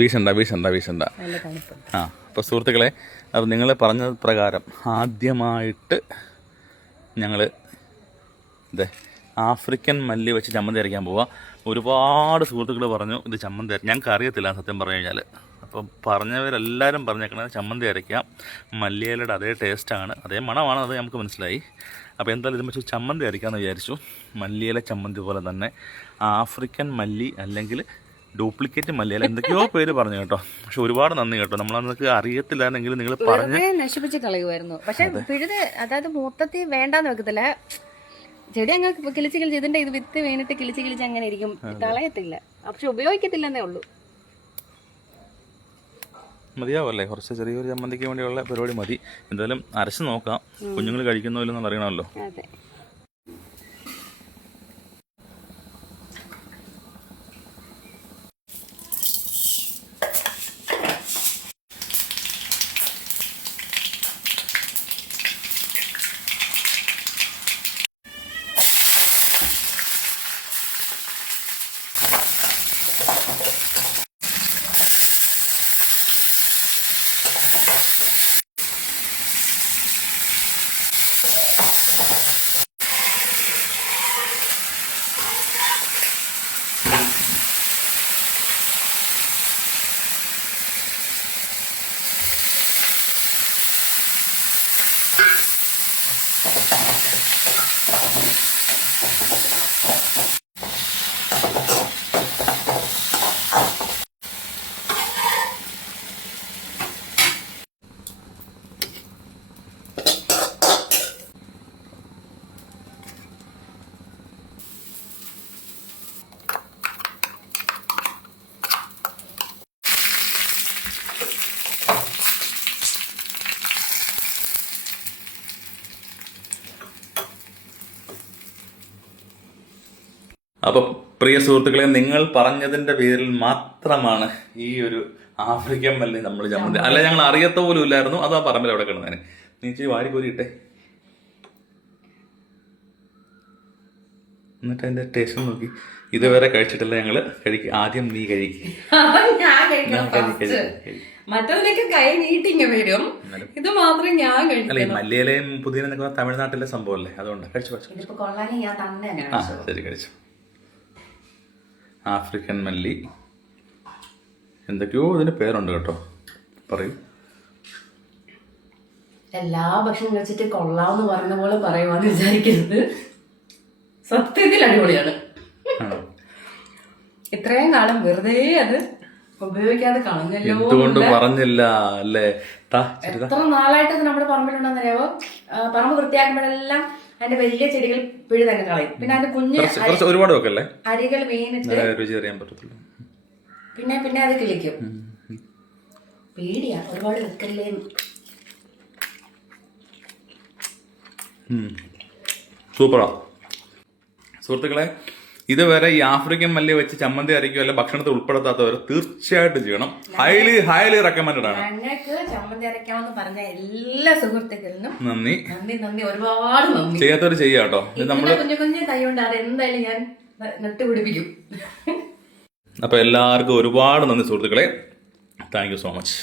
വീശണ്ട. ആ, അപ്പോൾ സുഹൃത്തുക്കളെ, അപ്പോൾ നിങ്ങൾ പറഞ്ഞ പ്രകാരം ആദ്യമായിട്ട് ഞങ്ങൾ ആഫ്രിക്കൻ മല്ലി വെച്ച് ചമ്മന്തി അരയ്ക്കാൻ പോവാം. ഒരുപാട് സുഹൃത്തുക്കൾ പറഞ്ഞു ഇത് ചമ്മന്തി ഞങ്ങൾക്ക് അറിയത്തില്ല സത്യം പറഞ്ഞു കഴിഞ്ഞാൽ. അപ്പം പറഞ്ഞവരെല്ലാവരും പറഞ്ഞേക്കണത് ചമ്മന്തി അരയ്ക്കാം, മല്ലിയിലയുടെ അതേ ടേസ്റ്റാണ്, അതേ മണമാണ്, അത് നമുക്ക് മനസ്സിലായി. അപ്പോൾ എന്തായാലും ഇത് വെച്ച് ചമ്മന്തി അരയ്ക്കാമെന്ന് വിചാരിച്ചു. മല്ലിയില ചമ്മന്തി പോലെ തന്നെ ആഫ്രിക്കൻ മല്ലി അല്ലെങ്കിൽ ഡ്യൂപ്ലിക്കേറ്റ് മല്ലിയില എന്തൊക്കെയോ പേര് പറഞ്ഞു കേട്ടോ. പക്ഷെ ഒരുപാട് നന്ദി കേട്ടോ, നമ്മളതൊക്കെ അറിയത്തില്ലായിരുന്നെങ്കിൽ നിങ്ങൾ പറഞ്ഞ് നശിപ്പിച്ച് കളയുമായിരുന്നു. പക്ഷെ പിഴുത് അതായത് മൊത്തത്തിൽ വേണ്ടാന്ന് വെക്കത്തില്ല, ചെടി അങ്ങ് കിളിച്ച് ഇതിന്റെ ഇത് വിത്ത് വീണിട്ട് കിളിച്ച് അങ്ങനെ ഇരിക്കും, കളയത്തില്ല, പക്ഷെ ഉപയോഗിക്കത്തില്ലെന്നേ ഉള്ളൂ. മതിയാവല്ലേ, കുറച്ച് ചെറിയൊരു ചമ്മന്തിക്ക് വേണ്ടിയുള്ള പരിപാടി മതി. എന്തായാലും അരച്ച് നോക്കാം, കുഞ്ഞുങ്ങൾ കഴിക്കുന്നോ ഇല്ലെന്ന് അറിയണമല്ലോ. അതെ. അപ്പം പ്രിയ സുഹൃത്തുക്കളെ, നിങ്ങൾ പറഞ്ഞതിൻ്റെ പേരിൽ മാത്രമാണ് ഈ ഒരു ആഫ്രിക്കൻ മല്ലി നമ്മൾ ചമ്മന്തി, അല്ല ഞങ്ങൾ അറിയത്ത പോലും ഇല്ലായിരുന്നു. അതാ പറമ്പിൽ അവിടെ കിടന്നതിന്. നീ ഇച്ചിരി വാരി കോരി ഇട്ടേ, എന്നിട്ട് അതിൻ്റെ ടേസ്റ്റ് നോക്കി. ഇതുവരെ കഴിച്ചിട്ടില്ല ഞങ്ങൾ. ആദ്യം നീ കഴിക്കും. മറ്റതിലേക്ക് കൈ നീട്ടിങ്ങ വരും, ഇത് മാത്രം ഞാൻ കഴിക്കും. അല്ല, ഈ മല്ലിയിലയും പുതിന എന്നൊക്കെ തമിഴ്നാട്ടിലെ സംഭവമല്ലേ, അതുകൊണ്ട് കഴിച്ചു. ആ ശരി, കഴിച്ചു. ആഫ്രിക്കൻ മല്ലി എന്തൊക്കെയോ ഇതിന് പേരുണ്ട് കേട്ടോ, പറയൂ. എല്ലാ ഭക്ഷണം കഴിച്ചിട്ട് കൊള്ളാമെന്ന് പറഞ്ഞ പോലെ പറയുവാന്ന് വിചാരിക്കരുത്, സത്യത്തിൽ അടിപൊളിയാണ്. ഇത്രയും കാലം വെറുതെ അത് ഉപയോഗിക്കാതെ കളഞ്ഞല്ലോ. എന്തുകൊണ്ട് പറഞ്ഞില്ല അല്ലേ? എത്ര നാളായിട്ട് നമ്മുടെ പറമ്പിലുണ്ടെന്നറിയാവോ? പറമ്പ് വൃത്തിയാക്കുമ്പോഴെല്ലാം അതിന്റെ വലിയ ചെടികൾ പിഴുതങ്ങ് കളയും, പിന്നെ അതിന്റെ കുഞ്ഞ് ഒരുപാട് വെക്കല്ലേ, അരികൾ വീണിട്ട് രുചി അറിയാൻ പറ്റത്തില്ല, പിന്നെ അത് കിളിക്കും. പേടിയാ, ഒരുപാട് വെക്കല്ലേ. സൂപ്പറാ സുഹൃത്തുക്കളെ. ഇതുവരെ ഈ ആഫ്രിക്കൻ മല്ലി വെച്ച് ചമ്മന്തി അരയ്ക്കുക അല്ല ഭക്ഷണത്തിൽ ഉൾപ്പെടുത്താത്തവർ തീർച്ചയായിട്ടും ചെയ്യണം. ഹൈലി റെക്കമെൻഡഡ് ആണ്. ഞങ്ങൾക്ക് ചമ്മന്തി അരയ്ക്കാമെന്ന് പറഞ്ഞ എല്ലാ സുഹൃത്തുക്കളിലും നന്ദി, ഒരുപാട് നന്ദി. ചെയ്യാത്തവർ ചെയ്യാം കേട്ടോ. നമ്മള് കുഞ്ഞു കൈ കൊണ്ട് അത് എന്തായാലും ഞാൻ നട്ടുപിടിപ്പിക്കും. അപ്പൊ എല്ലാവർക്കും ഒരുപാട് നന്ദി സുഹൃത്തുക്കളെ. Thank you so much.